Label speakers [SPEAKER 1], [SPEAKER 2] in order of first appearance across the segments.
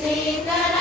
[SPEAKER 1] Srikara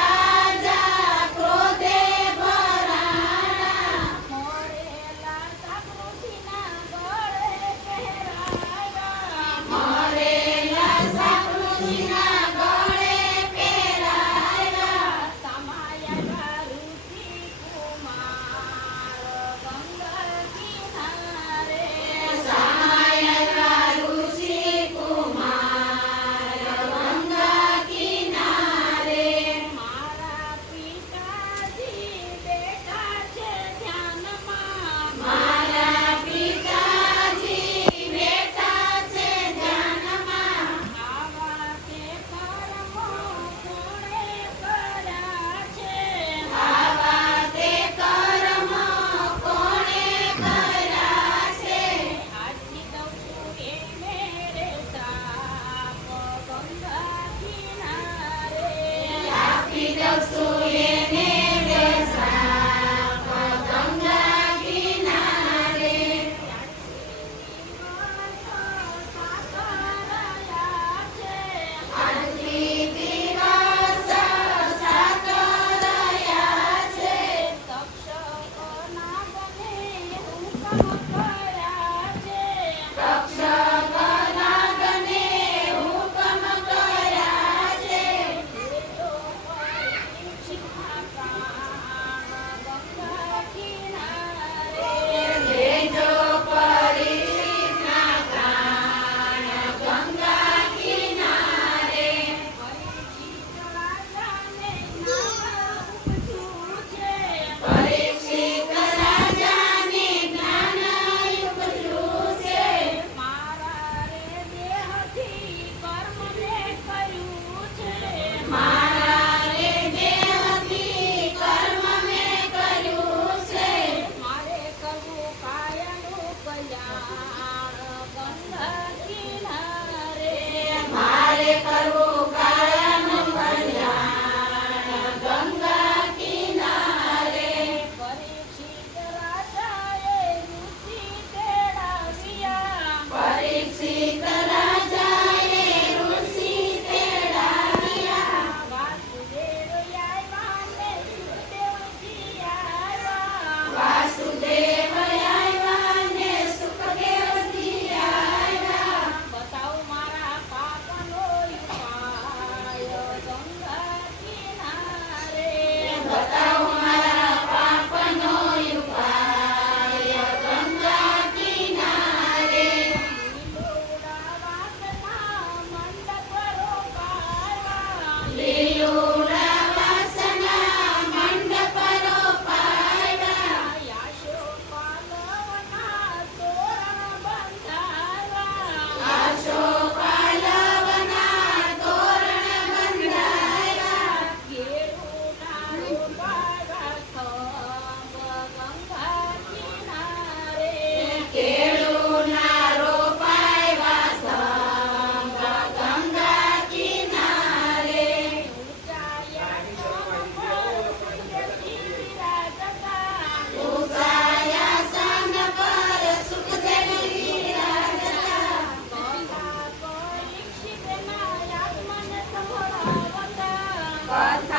[SPEAKER 1] Boa tarde.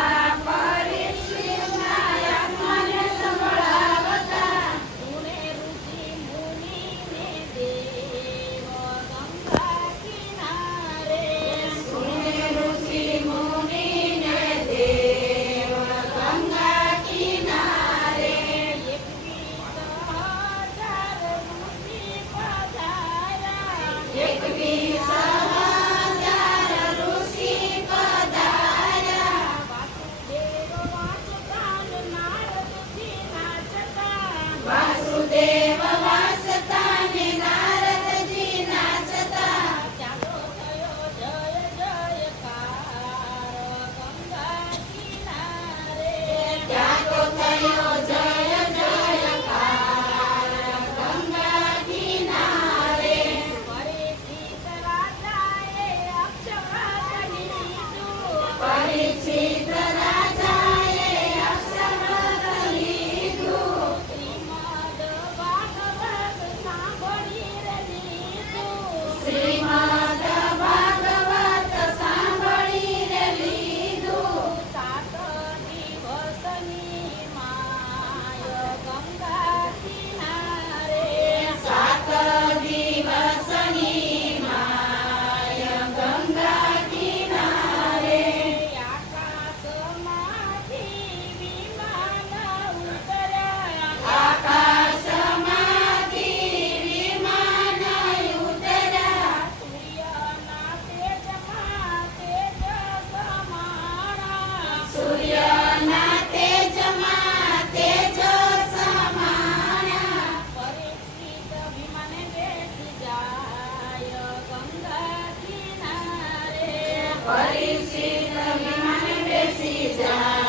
[SPEAKER 1] Parisi, Tamimane, Besi, Jai.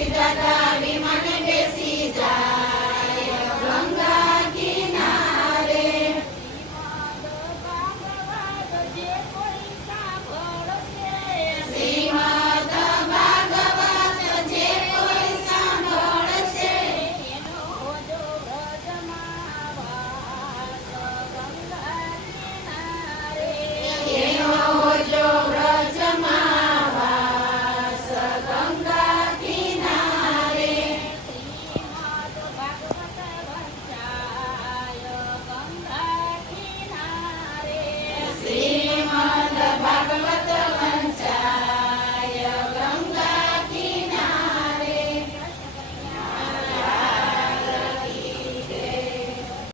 [SPEAKER 1] Sitata.